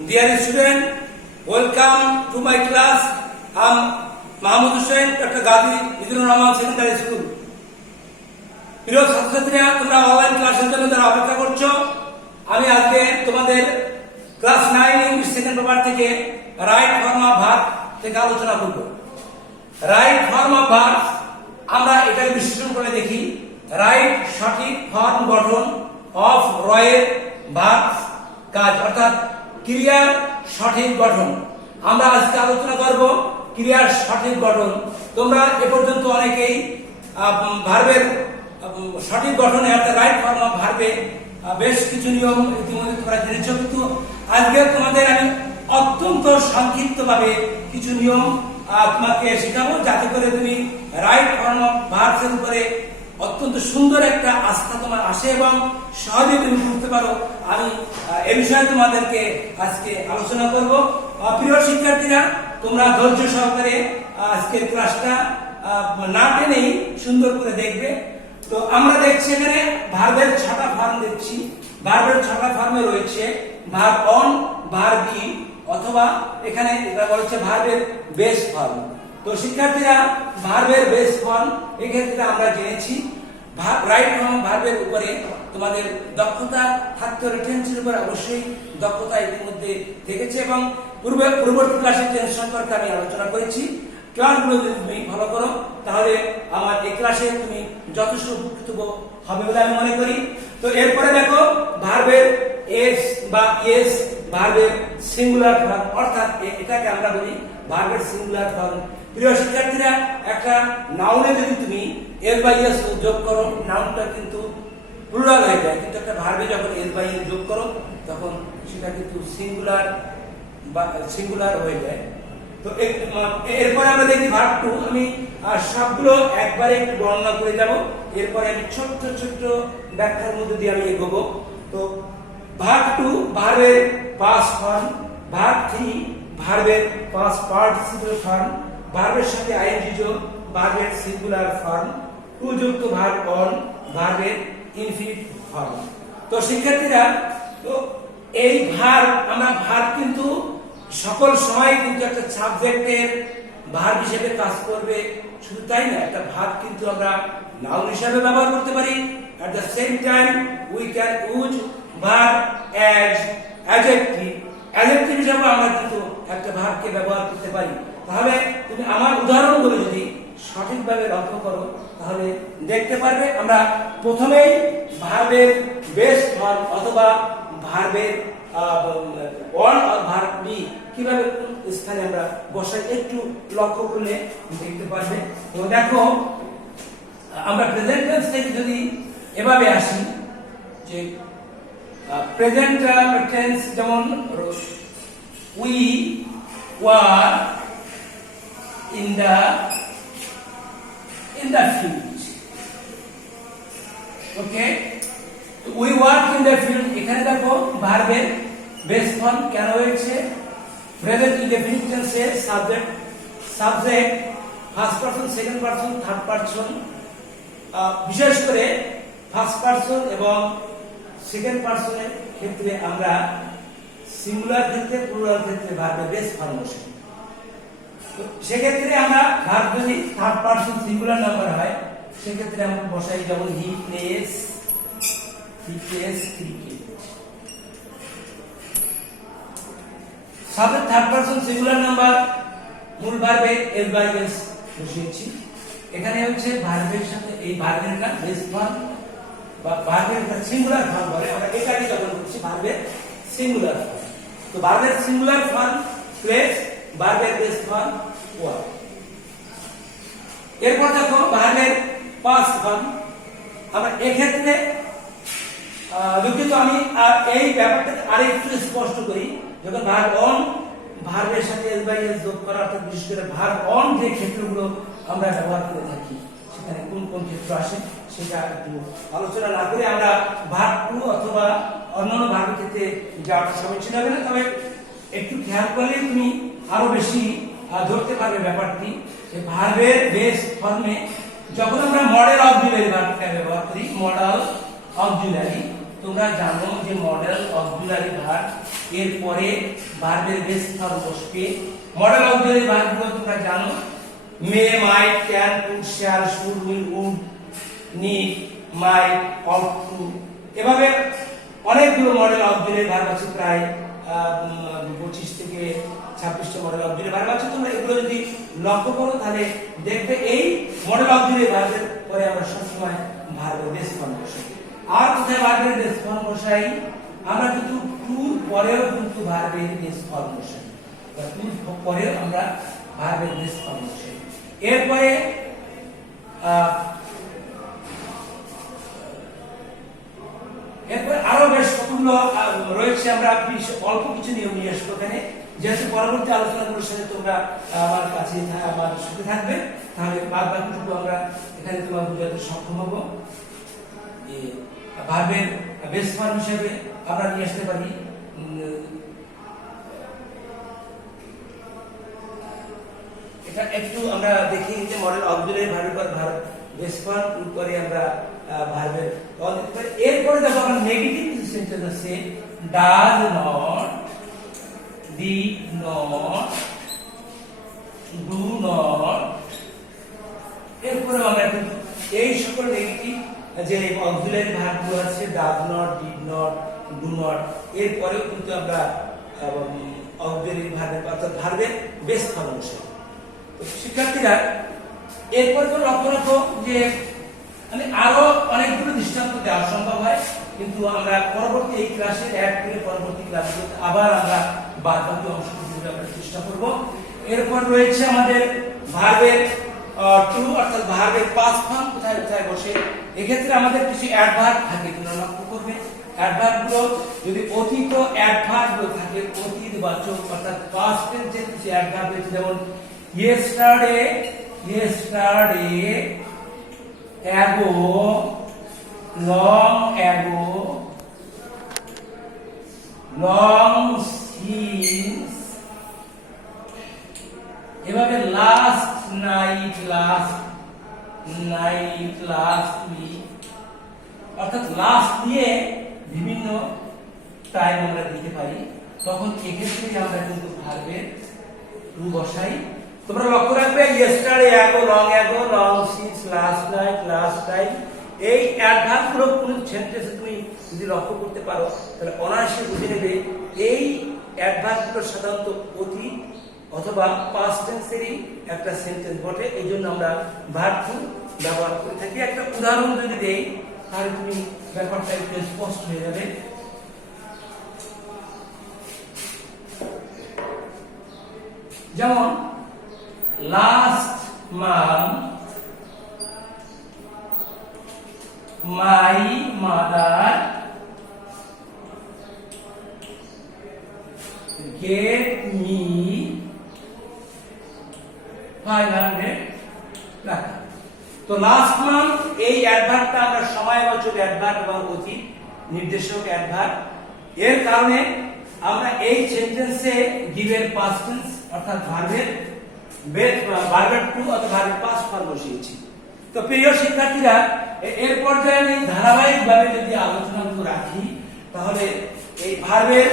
Dear student, welcome to my class. I am Mahmoud Hussain, Dr. Gadi, Midrun Rahman Secondary School. প্রিয় ছাত্রছাত্রীরা, তোমরা online ক্লাসের জন্য যারা অপেক্ষা করছো, আমি আজকে তোমাদের ক্লাস 9 ইংলিশ সেকেন্ড পেপার থেকে রাইট ফর্ম অফ ভার্ব থেকে আলোচনা করব। রাইট ফর্ম অফ ভার্ব আমরা এটাকে বিশ্লেষণ করে দেখি। রাইট সঠিক, ফর্ম গঠন, অফ রয়ের ভার্ব কাজ, অর্থাৎ ক্রিয়ার সঠিক গঠন। আমরা আজকে আলোচনা করব ক্রিয়ার সঠিক গঠন। তোমরা এ পর্যন্ত অনেকেই ভার্বের সঠিক গঠনে অর্থাৎ রাইট ফর্ম অফ ভার্বে বেশ কিছু নিয়ম ইতিমধ্যে তোমরা জেনেছো, কিন্তু আজকে তোমাদের আমি অত্যন্ত সংক্ষিপ্তভাবে কিছু নিয়ম তোমাকে শেখাবো, যাতে করে তুমি রাইট ফর্ম অফ ভার্বসের উপরে অত্যন্ত সুন্দর একটা আস্থা তোমার আসে এবং সহজে তুমি বুঝতে পারো। আমি এ বিষয়ে তোমাদেরকে আজকে আলোচনা করব। প্রিয় শিক্ষার্থীরা, তোমরা ধৈর্য সহকারে আজকের ক্লাসটা না টেনেই সুন্দর করে দেখবে। তো আমরা দেখছি এখানে ভার্বের 6টা ফর্ম দেখছি। ভার্বের 6টা ফর্মে রয়েছে ভার্ব অন, ভার্ব বি, অথবা এখানে এটা বলছে ভার্বের বেস ফর্ম। তো শিক্ষার্থীরা, ভার্বের বেস ফর্ম এক্ষেত্রে আমরা জেনেছি রাইট ফর্ম ভার্বের উপরে তোমাদের দক্ষতা থাকতে হবে। টেন্সের উপর অবশ্যই দক্ষতা ইতিমধ্যে থেকেছে এবং পূর্ববর্তী ক্লাসে টেন্স সম্পর্কে আমি আলোচনা করেছি। ক্লাসগুলো যদি তুমি ফলো করো তাহলে আমার এই ক্লাসে তুমি যথেষ্ট উপকৃত হবে বলে আমি মনে করি। তো এরপরে দেখো ভার্বের এস বা এস, ভার্বের সিঙ্গুলার ফর্ম, অর্থাৎ এটাকে আমরা বলি ভার্বের সিঙ্গুলার ফর্ম। প্রিয় শিক্ষার্থীরা, একটা নাউনে যদি তুমি এস বাই এস যোগ করো, নাউনটা কিন্তু প্লুরাল হয়ে যায়, কিন্তু একটা ভার্বে যখন এস বাই এস যোগ করো তখন সেটা কিন্তু সিঙ্গুলার বা সিঙ্গুলার হয়ে যায়। তো এরপরে আমরা দেখি ভার্ব টু। আমি সবগুলো একবারে একটু বর্ণনা করে যাব, এরপরে আমি ছোট্ট ছোট্ট ব্যাখ্যার মধ্যে দিয়ে আমি এগোবো। তো ভার্ব টু ভার্বের পাস্ট ফর্ম, ভার্ব থ্রি ভার্বের পাস্ট পার্টিসিপল ফর্ম, ভার্বের সাথে আইএনজি যোগ, ভার্বের সিঙ্গুলার ফর্ম, টু যুক্ত ভার্ব অন, ভার্বের ইনফিনিট ফর্ম। তো শিক্ষার্থীরা, তো এই ভার্ব, আমরা ভার্ব কিন্তু সকল সময় কিন্তু একটা সাবজেক্টের ভার্ব হিসেবে কাজ করবে, শুধু তাই না, একটা ভার্ব কিন্তু আমরা নাউন হিসেবে ব্যবহার করতে পারি। At the same time we can use verb as adjective. Adjective হিসেবে আমরা কিন্তু একটা ভার্বকে ব্যবহার করতে পারি। তাহলে তুমি আমার উদাহরণগুলো যদি সঠিকভাবে লক্ষ্য করো তাহলে দেখতে পারবে আমরা প্রথমেই ভার্বের বেস ফর্ম অথবা ভার্বের অন আর ভার্ব বি কিভাবে স্থানে আমরা বসাই একটু লক্ষ্য করলে দেখতে পারবে। তো দেখো, আমরা প্রেজেন্ট টেন্স থেকে যদি এভাবে আসি, যে প্রেজেন্ট টেন্স যেমন we were in the field, okay, we work in the field। এখানে দেখো ভার্বের বেস ফর্ম কেন হয়েছে, প্রেজেন্ট ইনডেফিনিট টেন্সে subject first person, second person, third person, বিশেষ করে ফার্স্ট পারসন এবং সেকেন্ড পারসনের ক্ষেত্রে আমরা সিঙ্গুলার ক্ষেত্রে, প্লুরাল ক্ষেত্রে ভার্বের বেস ফর্ম বসে। সেক্ষেত্রে আমরা ভার্ব যদি থার্ড পারসন সিঙ্গুলার নাম্বার হয় সেক্ষেত্রে আমরা বসাই, যেমন he plays cricket. Subject third person singular number, মূল ভার্বে এস বাই এস বসিয়েছি। এখানে হচ্ছে ভার্বের সাথে এই ভার্বের একটা বেস ফর্ম বা ভার্বের একটা সিঙ্গুলার ফর্ম বলে, আমরা এটাকে যখন করছি ভার্বের সিঙ্গুলার ফর্ম। তো ভার্বের সিঙ্গুলার ফর্ম প্লেস, ভার্বের বেস ফর্ম ওয়ার। এরপর দেখো ভার্বের পাস্ট ফর্ম। আমরা এক্ষেত্রে দুঃখিত, আমি এই ব্যাপারটাকে আরেকটু স্পষ্ট করি। যখন ভার্ব অন ভার্বের সাথে এস বাই এস যোগ করা, অর্থাৎ বিশেষ করে ভার্ব অন যে ক্ষেত্রগুলো আমরা ব্যবহার করে থাকি সেখানে কোন কোন ক্ষেত্র আসে সেটা একটু আলোচনা না করে আমরা ভার্ব টু অথবা অন্যান্য ভার্বের ক্ষেত্রে যাওয়ার সমীচীন হবে না। তবে একটু খেয়াল করলে তুমি আরো বেশি ধরতে পারবে ব্যাপারটি, যে ভার্বের বেস ফর্মে যখন আমরা মডেল অক্সিলারি ভার্বটা ব্যবহার করি, মডেল অক্সিলারি তোমরা জানো যে মডেল অক্সিলারি ভার্ব এর পরে ভার্বের বেস ফর্ম বসবে। মডেল অক্সিলারি ভার্বগুলো তোমরা জানো, may, might, can, could, shall, should, will, would, need, might, ought to. এভাবে অনেকগুলো মডেল অক্সিলারি ভার্ব আছে, প্রায় 25 থেকে 26টা মডেল অক্সিলারি ভার্ব আছে। তোমরা এগুলো যদি লক্ষ্য করো তাহলে দেখবে এই মডেল অক্সিলারি ভার্বের পরে আমরা সবসময় ভার্বের বেস ফর্ম বসাই। আর কোথায় ভার্বের বেস ফর্ম বসাই? আমরা কিন্তু টুর পরেও কিন্তু ভার্বের বেস ফর্ম বসাই, টুর পরেও আমরা ভার্বের বেস ফর্ম বসাই। এরপরে আরো বেশ কতগুলো রয়েছে, আমরা অল্প কিছু নিয়ম নিয়ে আসবো এখানে, যেহেতু পরবর্তী আলোচনাগুলোর সাথে তোমরা আমার কাছে আমার সাথে থাকবে, তাহলে বাকিটুকু আমরা এখানে তোমার বুঝাতে সক্ষম হব। ভার্বের বেস ফর্ম হিসেবে আমরা নিয়ে আসতে পারি এটা একটু আমরা দেখি যে মডেল অক্সিলারি ভার্বের পর ভার্ব বেস ফর্ম করে আমরা ভার্বের ফর্ম দিতে পারি। এরপরে দেখো আমরা নেগেটিভ সেন্টেন্স আছে, does not, did not, do not. এরপরে আমরা কিন্তু এই সকল নেগেটিভ যে অক্সিলারি ভার্বগুলো আছে, does not, did not, do not, এরপরেও কিন্তু আমরা অক্সিলারি ভার্বের অর্থাৎ ভার্বের বেস ফর্ম বসাই। শিক্ষার্থীরা এরপর তো লক্ষ্য রাখো যে আমি আরো অনেকগুলো দৃষ্টান্ত দেওয়া সম্ভব হয়, কিন্তু আমরা পরবর্তী এই ক্লাসে অ্যাড করে পরবর্তী ক্লাসে আবার আমরা বাকি অংশগুলো আমরা চেষ্টা করব। এরপর রয়েছে আমাদের ভার্বের টু অর্থাৎ ভার্বের পাস্ট ফর্ম কোথায় কোথায় বসে। এক্ষেত্রে আমাদের কিছু অ্যাডভার্ব থাকে, তোমরা লক্ষ্য করবে অ্যাডভার্বগুলো যদি অতীত অ্যাডভার্বগুলো থাকে, অতীতবাচক অর্থাৎ পাস্ট টেন্সের কিছু অ্যাডভার্ব রয়েছে, যেমন yesterday, ago, long ago, long since, এভাবে last night, last week, অর্থাৎ লাস্ট দিয়ে বিভিন্ন টাইম আমরা দিতে পারি, তখন এক্ষেত্রে আমরা কিন্তু ভার্বের টু বসাই। তোমরা লক্ষ্য রাখবে yesterday, ago, long since, last night, last time, এই অ্যাডভার্বগুলো কোন সেন্টেন্সে তুমি যদি লক্ষ্য করতে পারো তাহলে অনায়াসে বুঝে নেবে এই অ্যাডভার্বগুলো সাধারণত অতীত অথবা পাস্ট টেন্সেরই একটা সেন্টেন্স বটে, এই জন্য আমরা ভার্ব টু ব্যবহার করে থাকি। একটা উদাহরণ যদি দেই তাহলে তুমি ব্যাপারটা একটু স্পষ্ট হয়ে যাবে। যেমন last month my mother gave me 500 টাকা। তো লাস্ট মান্থ এই অ্যাডভার্বটা আমরা সময়বাচক অ্যাডভার্ব এবং অতীত নির্দেশক অ্যাডভার্ব, এর কারণে আমরা এই সেন্টেন্সে গিভের পাস্ট টেন্স অর্থাৎ ভার্বের টু অথবা ভার্বের পাস্ট ফর্ম বসিয়েছি। তো প্রিয় শিক্ষার্থীরা, এর পর্যায়ে আমি ধারাবাহিকভাবে যদি আলোচনাগুলো রাখি তাহলে এই ভার্বের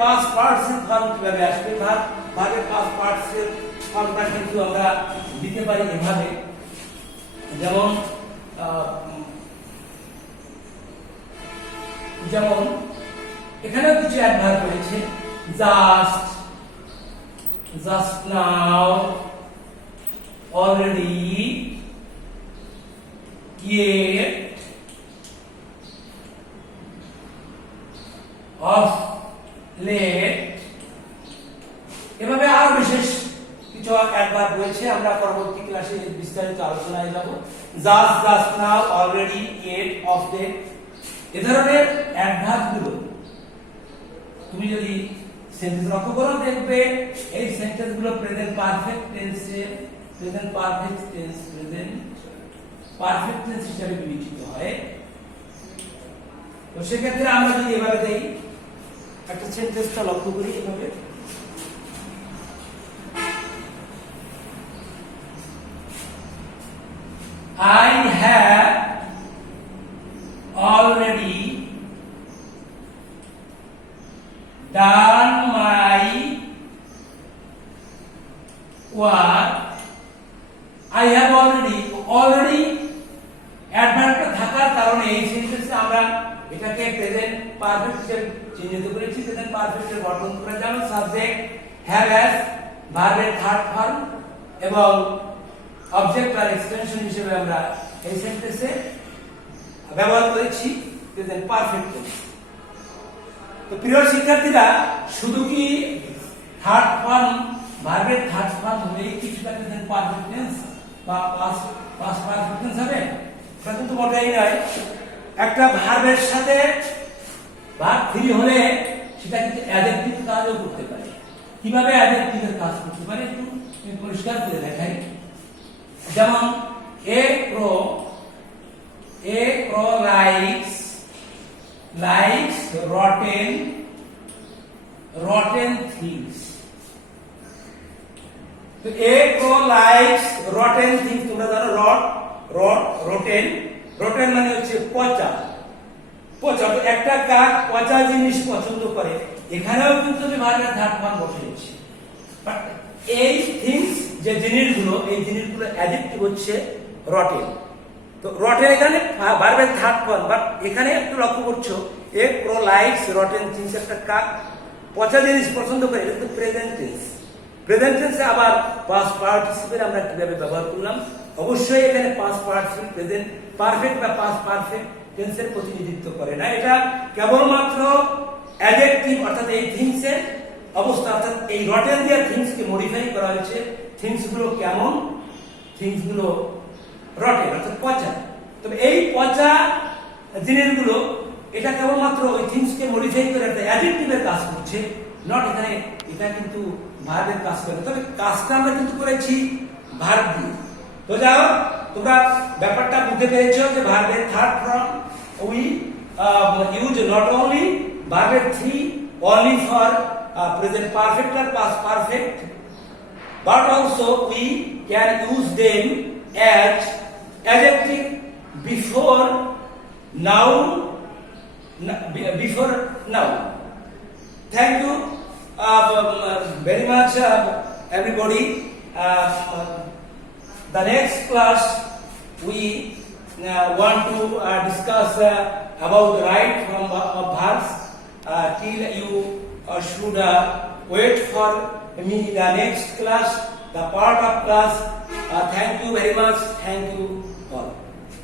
পাস্ট পার্টিসিপল ফর্ম কিভাবে আসবে, ভার্বের পাস্ট পার্টিসিপল ফর্মটা কিন্তু আমরা দিতে পারি এভাবে, যেমন এখানেও কিছু অ্যাডভার্ব রয়েছে, just now, already, yet, of late, এভাবে আরো বিশেষ কিছু অ্যাডভার্ব রয়েছে, আমরা পরবর্তী ক্লাসে বিস্তারিত আলোচনায় যাব। just now, already, yet, of late, এই ধরনের অ্যাডভার্বগুলো তুমি যদি সেন্টেন্স লক্ষ্য করো দেখবে এই সেন্টেন্সগুলো প্রেজেন্ট পারফেক্ট টেন্স হিসেবে বিবেচিত হয়। তো সেক্ষেত্রে আমরা যদি এভাবে দেই, একটা সেন্টেন্সটা লক্ষ্য করি এভাবে, I have already done my work. I have already অ্যাডভার্বটা থাকার কারণে এই সেন্টেন্সে আমরা এটাকে প্রেজেন্ট পারফেক্ট হিসেবে চিহ্নিত করেছি। প্রেজেন্ট পারফেক্টের গঠন করে যেমন সাবজেক্ট হ্যাভ অ্যাজ, ভার্বের থার্ড ফর্ম এবং অবজেক্ট আর এক্সটেনশন হিসেবে আমরা এই সেন্টেন্সে ব্যবহার করেছি প্রেজেন্ট পারফেক্ট। তো প্রিয় শিক্ষার্থীরা, শুধু কি থার্ড ফর্ম ভার্বের থার্ড ফর্ম হলেই কিছুটা প্রেজেন্ট পারফেক্ট টেন্স বা পাস্ট পারফেক্ট টেন্স হবে? এটা কিন্তু মোটেই নয়। একটা ভার্বের সাথে ভার্ব থ্রি হলে সেটা কিন্তু অ্যাডজেক্টিভ কাজও করতে পারে। কিভাবে অ্যাডজেক্টিভের কাজ করতে পারে একটু পরিষ্কার করে দেখাই। যেমন এ ক্রো likes rotten things। তো এ ক্রো likes rotten things, তোমরা জানো rotten মানে হচ্ছে পচা। তো একটা কাক পচা জিনিস পছন্দ করে, এখানেও কিন্তু আমি ভার্বের থার্ড ফর্ম বসিয়েছি। বাট এই থিংস যে জিনিসগুলো, এই জিনিসগুলো অ্যাডজেক্টিভ হচ্ছে রটেন। তো রটেন এখানে ভার্বের থার্ড ফর্ম, বাট এখানে একটু লক্ষ্য করছো এ ক্রো লাইকস রটেন থিংস, একটা কাক পচা জিনিস পছন্দ করে, এটা কিন্তু প্রেজেন্ট টেন্স। প্রেজেন্ট টেন্সে আবার পাস্ট পার্টিসিপেল আমরা কিভাবে ব্যবহার করলাম? অবশ্যই এখানে পাস্ট পার্টিসিপেল প্রেজেন্ট পারফেক্ট বা পাস্ট পারফেক্ট টেন্সের প্রতিনিধিত্ব করে না, এটা কেবলমাত্র অ্যাডজেক্টিভ অর্থাৎ এই থিংসের অবস্থা, অর্থাৎ এই রটেন দিয়ে থিংসকে মডিফাই করা হয়েছে। থিংস গুলো কেমন? থিংস গুলো রটেন অর্থাৎ পচা। তবে এই পচা জিনিসগুলো এটা কেবলমাত্র ওই থিংসকে মডিফাই করে একটা অ্যাডজেক্টিভের কাজ করছে, নট এখানে এটা কিন্তু ভার্বের কাজ করে। তবে কাজটা আমরা কিন্তু করেছি ভার্ব দিয়ে। তো যাও, তোমরা ব্যাপারটা বুঝতে পেরেছো যে ভার্বের third form we use not only ভার্বের three only for present perfect or past perfect, but also we can use them as adjective before noun. Thank you very much everybody. The next class we want to discuss about the right form of verbs. Till you should wait for me the next class, the part of class. Thank you very much. Thank you.